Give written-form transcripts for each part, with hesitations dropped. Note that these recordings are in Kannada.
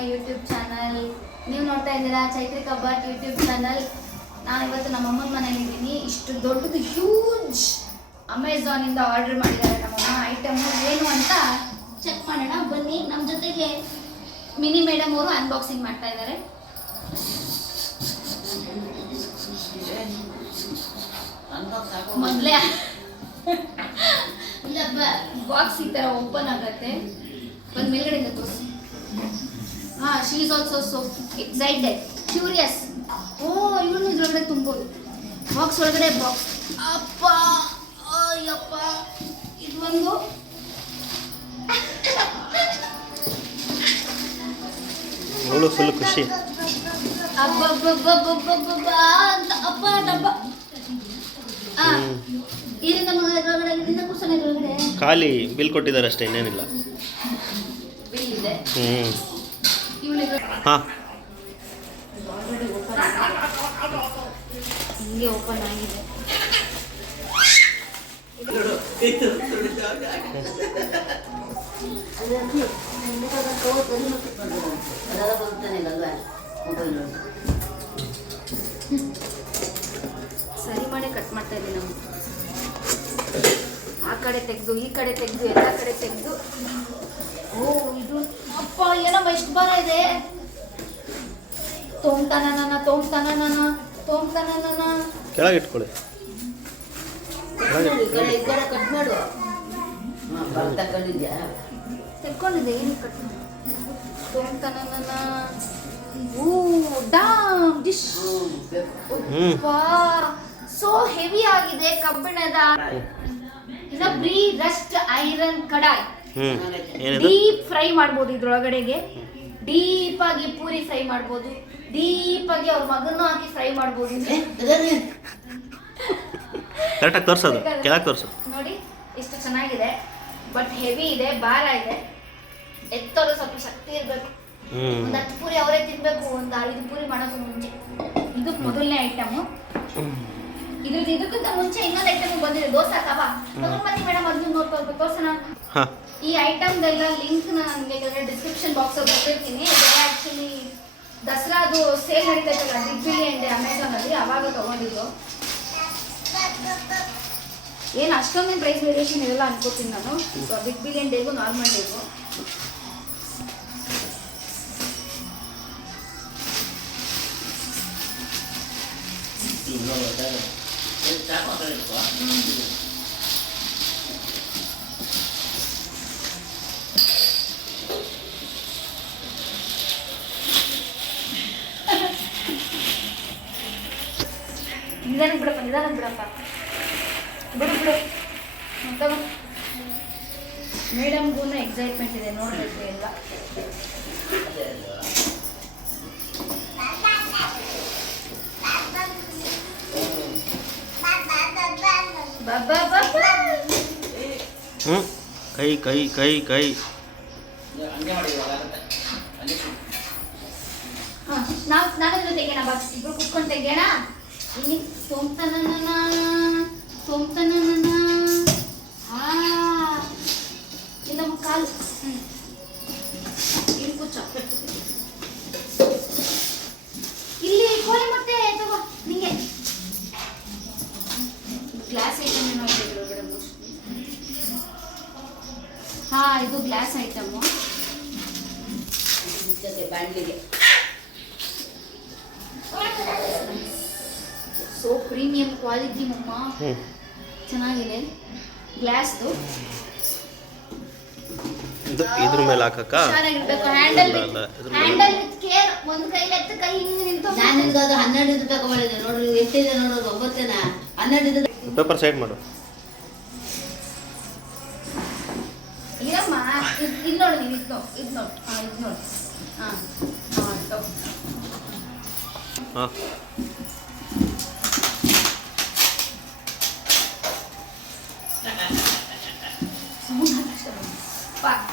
My YouTube channel. ನೀವು ನೋಡ್ತಾ ಇದ್ದೀರಾ ಚೈತ್ರಿಕಾ ಭಟ್ ಯೂಟ್ಯೂಬ್ ಚಾನಲ್. ನಾನು ಇವತ್ತು ನಮ್ಮ ಅಮ್ಮನ ಮನೇಲಿದ್ದೀನಿ. ಇಷ್ಟು ದೊಡ್ಡದು ಹ್ಯೂಜ್ ಅಮೆಝಾನಿಂದ ಆರ್ಡರ್ ಮಾಡಿದ್ದಾರೆ ನಮ್ಮಮ್ಮ. ಐಟಮ್ ಏನು ಅಂತ ಚೆಕ್ ಮಾಡೋಣ ಬನ್ನಿ. ನಮ್ಮ ಜೊತೆಗೆ ಮಿನಿ ಮೇಡಮ್ ಅವರು ಅನ್ಬಾಕ್ಸಿಂಗ್ ಮಾಡ್ತಾ ಇದ್ದಾರೆ. ಮೊದಲೇ ಬಾಕ್ಸ್ ಈ ಥರ ಓಪನ್ ಆಗುತ್ತೆ. ಒಂದು ಮೇಲ್ಗಡೆಯಿಂದ ತೋರಿಸಿ. She is also so excited, curious. ಇವನು ಇದ್ರೊಳಗಡೆ ತುಂಬೋದು. ಬಾಕ್ಸ್ ಒಳಗಡೆ ಬಾಕ್ಸ್. ಅಪ್ಪ ಅಯ್ಯಪ್ಪ, ಇದು ಒಂದು ಫುಲ್ ಖುಷಿ. ಅಪ್ಪ ಡಬ್ಬ ಖಾಲಿ ಬಿಲ್ ಕೊಟ್ಟಿದ್ದಾರೆ ಅಷ್ಟೇ, ಇನ್ನೇನಿಲ್ಲ. ಹಾಂ, ಹಿಂಗೆ ಓಪನ್ ಆಗಿದೆ. ಸರಿ ಮಾಡಿ ಕಟ್ ಮಾಡ್ತಾ ಇದ್ದೀನಿ ನಾವು. ಆ ಕಡೆ ತೆಗೆದು ಈ ಕಡೆ ತೆಗೆದು ಎಲ್ಲ ಕಡೆ ತೆಗೆದು. ಇದು ಅಪ್ಪ ಏನಮ್ಮ ಎಷ್ಟು ಭಾರ ಇದೆ. ತೊಂತಾನ ಕೆಳಗೆ ಇಟ್ಕೊಳ್ಳಿ. ತೆಕ್ಕೊಂಡಿದ್ದೆ ಏನು ಕಟ್ ತೊಂತಾನ. ಡಿಶ್ ಸೋ ಹೆವಿ ಆಗಿದೆ. ಕಬ್ಬಿಣದ ಪ್ರೀ ರಸ್ಟ್ ಐರನ್ ಕಡಾಯಿ. ಡೀಪ್ ಫ್ರೈ ಮಾಡ್ಬೋದು. ಇದ್ರೊಳಗಡೆಗೆ ಡೀಪ್ ಆಗಿ ಪೂರಿ ಫ್ರೈ ಮಾಡ್ಬೋದು. ಡೀಪ್ ಆಗಿ ಅವ್ರ ಮಗನ್ನು ಹಾಕಿ ಫ್ರೈ ಮಾಡ್ಬೋದು. ಕರೆಕ್ಟಾಗಿ ತೋರಿಸೋದು, ಕೆಳಗೆ ತೋರಿಸು. ನೋಡಿ ಎಷ್ಟು ಚೆನ್ನಾಗಿದೆ. ಬಟ್ ಹೆವಿ ಇದೆ, ಭಾರ ಇದೆ. ಎತ್ತೋರು ಸ್ವಲ್ಪ ಶಕ್ತಿ ಇರಬೇಕು. ಒಂದು 10 ಪೂರಿ ಅವರೇ ತಿನ್ಬೇಕು. ಒಂದು 5 ಪೂರಿ ಮಾಡೋದು ಮುಂಚೆ. ಇದು ಮೊದಲನೇ ಐಟಮು. ಇದಕ್ಕಿಂತ ಮುಂಚೆ ಇನ್ನೊಂದು ಐಟಮ್ ಬಂದಿದೆ, ದೋಸೆ ಕಬಾ. ಬನ್ನಿ ಮೇಡಮ್, ಅದನ್ನ ನೋಡ್ಕೊಂಡು ತೋರ್ಸೋಣ. ಈ ಐಟಮ್ದೆಲ್ಲ ಲಿಂಕ್ ನನಗೆ ಡಿಸ್ಕ್ರಿಪ್ಷನ್ ಬಾಕ್ಸ್ ಅಲ್ಲಿ ಕೊಟ್ಟಿರ್ತೀನಿ. ಆಕ್ಚುಲಿ ದಸರಾದು ಸೇಲ್ ನಡೀತೈತಲ್ಲ, ಬಿಗ್ ಬಿಲಿಯನ್ ಡೇ ಅಮೆಝಾನ್ ಅಲ್ಲಿ, ಅವಾಗ ತಗೊಂಡಿದ್ದು. ಏನು ಅಷ್ಟೊಂದೇನು ಪ್ರೈಸ್ ವೇರಿಯೇಷನ್ ಇರಲ್ಲ ಅನ್ಕೋತೀನಿ ನಾನು. ಬಿಗ್ ಬಿಲಿಯನ್ ಡೇಗೂ ನಾರ್ಮಲ್ ಡೇಗೂ. ನಿಧಾನ ಬಿಡಪ್ಪ. ಬಿಡು. ಮೇಡಮ್ಗೂ ಎಕ್ಸೈಟ್ಮೆಂಟ್ ಇದೆ, ನೋಡ್ಬೇಕು ಎಲ್ಲ. ಕೈ ನಾವೆಲ್ಲ ತೆಗೆಯೋಣ ಬಾ, ಇಬ್ರು ಕುತ್ಕೊಂಡು ತೆಗೆಯೋಣ. ಇಲ್ಲಿ ಸೋಮ್ತಾನ ಇಲ್ಲ ಕಾಲು ಇಲ್ಲಿ ಕೂಚ. ಇಲ್ಲಿ ಕೋಳಿ ಮೊಟ್ಟೆ ತಗೋ ನಿಂಗೆ. ಗ್ಲಾಸ್ ಐಟಮ್ ಏನೋ ಇದೆ ಒಳಗಡೆ. ಇದು ಗ್ಲಾಸ್ ಐಟಮು. ಬ್ಯಾಂಡ್ಲಿಗೆ ಸೋ ಪ್ರೀಮಿಯಂ ಕ್ವಾಲಿಟಿ ಮಮ್ಮ. ಚೆನ್ನಾಗಿದೆ ಗ್ಲಾಸ್ದು. ಇದ್ರ ಮೇಲೆ ಹಾಕಕ್ಕ ಚೆನ್ನಾಗಿರ್ಬೇಕು. Handle with care. ಒಂದು ಕೈಲಿ ಎತ್ತು, ಕೈ ಹಿಂಗೆ ನಿಂತು. ನಾನು ಅದು 12 ತಗೊಂಡಿದ್ದೆ ನೋಡ್ರಿ. ಎಷ್ಟಿದೆ ನೋಡೋದು, 9 12. ಪೇಪರ್ ಸೈಡ್ ಮಾಡು. ಇರಮ್ಮ, ಇದು ನೋಡಿ ನೀವು. ಇದು ನೋಡಿ.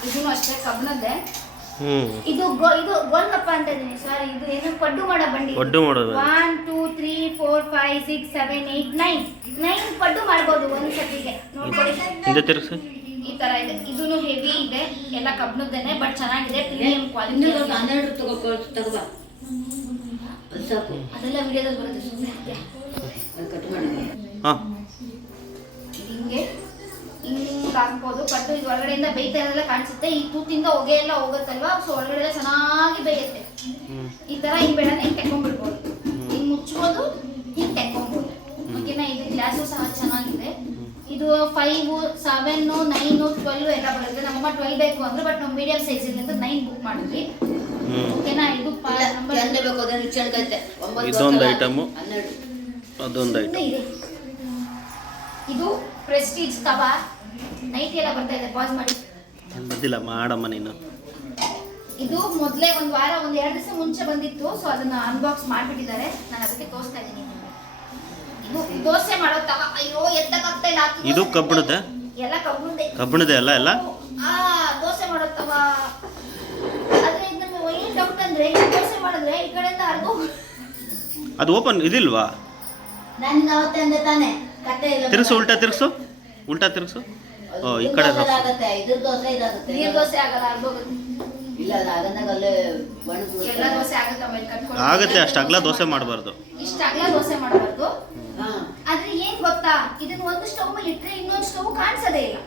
ಇದೂ ಅಷ್ಟೇ ಕಬ್ಬಣದ್ದೇ. ಇದು ಗೋಲ್ಗಪ್ಪ ಅಂತ ಇದೀನಿ. ಸಾರಿ, ಇದು ಏನು ಪಡ್ಡು ಮಾಡೋ ಬಂಡಿ. 1 2 3 4 5 6 7 8 9 ಪಡ್ಡು ಮಾಡ್ಬೋದು ಒಂದು ಸತಿಗೆ. ನೋಡ್ಕೊಳ್ಳಿ. ಈ ತರ ಇದೆ. ಇದೂನು ಹೆವಿ ಇದೆ, ಎಲ್ಲ ಕಬ್ಬಿಣದ್ದೇನೆ, ಬಟ್ ಚೆನ್ನಾಗಿದೆ, ಪ್ರೀಮಿಯಂ ಕ್ವಾಲಿಟಿ. 12 ತಗೋಬಾ ಸಾಕು. ಅದೆಲ್ಲ ವಿಡಿಯೋದಲ್ಲಿ ಬರುತ್ತೆ, ಸುಮ್ಮನೆ ಕಟ್ ಮಾಡಿ. ಹಾಂ ಹಿಂಗೆ ಹಿಂಗೆ ಹಾಕ್ಬೋದು. ಕಟ್ಟು ಇದು ಒಳಗಡೆಯಿಂದ ಬೇಯ್ತಾ ಇರೋದೆಲ್ಲ ಕಾಣಿಸುತ್ತೆ. ಈ ತೂತಿಂದ ಹೊಗೆ ಎಲ್ಲ ಹೋಗುತ್ತಲ್ವಾ, ಸೊ ಒಳಗಡೆ ಎಲ್ಲ ಚೆನ್ನಾಗಿ ಬೇಯುತ್ತೆ. ಈ ತರ ಹಿಂಗೆ ಬೇಡ ಹಿಂಗೆ ತೆಕ್ಕೊಂಡ್ಬಿಡ್ಬೋದು, ಹಿಂಗೆ ಮುಚ್ಬೋದು, ಹಿಂಗೆ ತೆಕ್ಕೊಂಬೋದು. ಓಕೆನಾ. ಇದು ಗ್ಲಾಸು ಸಹ ಚೆನ್ನಾಗಿದೆ. ಇದು 5, 7, 9, 12 ಎಲ್ಲ ಬರುತ್ತೆ. ನಮ್ಮಮ್ಮ 12 ಬೇಕು ಅಂದ್ರೆ, ಬಟ್ ನಾವು ಮೀಡಿಯಂ ಸೈಜ್ ಇರುತ್ತೆ 9 ಬುಕ್ ಮಾಡಿದ್ವಿ. ಓಕೆನಾ. ಇದು ಚಂದ ಬೇಕು, ಅದನ್ನು ಚೆಂಡಕೈತೆ. ಇದೊಂದು ಐಟಮು, 12 ಅದೊಂದು ಐಟಮ್ ಇದೆ. ಇದು ಪ್ರೆಸ್ಟೀಜ್ ತವಾ. ನೈಟ್ ಎಲ್ಲ ಬರ್ತಾ ಇದೆ, ಪಾಸ್ ಮಾಡಿ. ಬಂದಿಲ್ಲ ಮಾಡಮ್ಮ ನೀನು. ಇದು ಮೊದಲೇ ಒಂದು ವಾರ, 1-2 ದಿವಸ ಮುಂಚೆ ಬಂದಿತ್ತು, ಸೊ ಅದನ್ನ ಅನ್ಬಾಕ್ಸ್ ಮಾಡಿಬಿಟ್ಟಿದ್ದಾರೆ. ನಾನು ಅದಕ್ಕೆ ತೋರಿಸ್ತಾ ಇದ್ದೀನಿ. ಇದು ದೋಸೆ ಮಾಡೋ ತವ. ಅಯ್ಯೋ ಎತ್ತಕ್ಕಾಗ್ತಾ ಇಲ್ಲ. ಇದು ಕಬ್ಬಿಣದ, ಎಲ್ಲ ಕಬ್ಬಿಣದ ಎಲ್ಲ ದೋಸೆ ಮಾಡೋ ತವ. ಆದ್ರೆ ಇದು ನಮ್ಗೆ ಏನು ಡೌಟ್ ಅಂದ್ರೆ, ದೋಸೆ ಮಾಡಿದ್ರೆ ಈ ಕಡೆಯಿಂದ ಅರ್ಧೋ ಅದು ಓಪನ್ ಇದಿಲ್ವಾ? ನಾನು ಅವತ್ತೇ ಅಂದೆ ತಾನೆ ಕತೆ ಇಲ್ಲ. ತಿರ್ಸು, ಉಲ್ಟಾ ತಿರ್ಸು. ಓ ಈ ಕಡೆ ಆಗುತ್ತೆ. ಇದ್ರ ದೋಸೆ ಇದಾಗುತ್ತೆ. ನೀರ್ ದೋಸೆ ಆಗಲ್ಲ, ಅರ್ಧೋಗುತ್ತೆ. ಇಲ್ಲ ಆಗಂದಾಗ ಅಲ್ಲೇ ಒಣಗಿ ಎಲ್ಲ ದೋಸೆ ಆಗುತ್ತೆ. ಆಮೇಲೆ ಕಟ್ಕೊಂಡು ಆಗುತ್ತೆ. ಅಷ್ಟು ಅಗಲ ದೋಸೆ ಮಾಡಬಾರ್ದು, ಇಷ್ಟ ಅಗಲ ದೋಸೆ ಮಾಡಬಾರ್ದು. ಹಾ. ಆದ್ರೆ ಏನ್ ಗೊತ್ತಾ, ಇದನ್ನ ಒಂದು ಸ್ಟವ್ ಮೇಲೆ ಇಟ್ಟರೆ ಇನ್ನೊಂದು ಸ್ಟವ್ ಕಾಣಿಸೋದೇ ಇಲ್ಲ.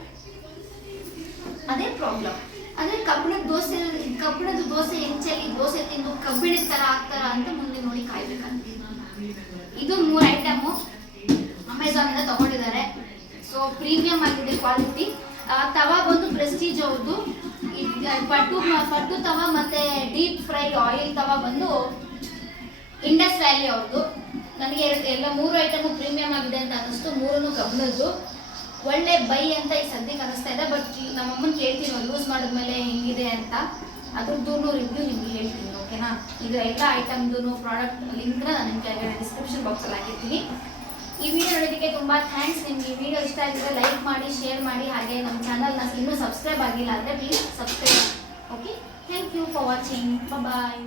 ಅದೇ ಪ್ರಾಬ್ಲಮ್. ಅಂದ್ರೆ ಕಬ್ಬಿಣದ ದೋಸೆ ಹೆಂಚಲ್ಲಿ ದೋಸೆ ತಿಂದು ಕಬ್ಬಿಣದ ತರ ಆಗ್ತಾರ ಅಂತ ಮುಂದೆ ನೋಡಿ ಕಾಯ್ಬೇಕಂತ. ಇದು 3 ಐಟಮು ಅಮೆಝಾನ್ ಇಂದ ತಗೊಂಡಿದ್ದಾರೆ. ಸೊ ಪ್ರೀಮಿಯಂ ಆಗಿದೆ ಕ್ವಾಲಿಟಿ. ತವಾ ಬಂದು ಪ್ರೆಸ್ಟೀಜ್ ಅವ್ರದ್ದು. ಪಟ್ಟು ತವಾ ಮತ್ತೆ ಡೀಪ್ ಫ್ರೈ ಆಯಿಲ್ ತವಾ ಬಂದು ಇಂಡಸ್ ವ್ಯಾಲಿ ಅವ್ರದ್ದು. ನನಗೆ ಎಲ್ಲ 3 ಐಟಮು ಪ್ರೀಮಿಯಂ ಆಗಿದೆ ಅಂತ ಅನ್ನಿಸ್ತು. 3 ಕಬ್ಬಿಣದ್ದು. ಒಳ್ಳೆ ಬೈ ಅಂತ ಈ ಸದ್ಯಕ್ಕೆ ಅನ್ನಿಸ್ತಾ ಇದೆ. ಬಟ್ ನಮ್ಮಮ್ಮನ ಕೇಳ್ತೀನಿ ಯೂಸ್ ಮಾಡಿದ್ಮೇಲೆ ಹೆಂಗಿದೆ ಅಂತ. ಅದ್ರದ್ದು ರಿವ್ಯೂ ನಿಮ್ಗೆ ಹೇಳ್ತೀನಿ. ಓಕೆನಾ. ಇದು ಎಲ್ಲ ಐಟಮ್ದು ಪ್ರಾಡಕ್ಟ್ ಲಿಂಕ್ನ ನಾನು ನಿಮಗೆ ಡಿಸ್ಕ್ರಿಪ್ಷನ್ ಬಾಕ್ಸಲ್ಲಿ ಹಾಕಿರ್ತೀನಿ. ಈ ವಿಡಿಯೋ ನೋಡೋದಕ್ಕೆ ತುಂಬ ಥ್ಯಾಂಕ್ಸ್. ನಿಮ್ಗೆ ಈ ವಿಡಿಯೋ ಇಷ್ಟ ಆಗಿದ್ರೆ ಲೈಕ್ ಮಾಡಿ, ಶೇರ್ ಮಾಡಿ. ಹಾಗೆ ನಮ್ಮ ಚಾನಲ್ನ ಇನ್ನೂ ಸಬ್ಸ್ಕ್ರೈಬ್ ಆಗಿಲ್ಲ ಅಂದರೆ please subscribe. Okay, thank you for watching. Bye.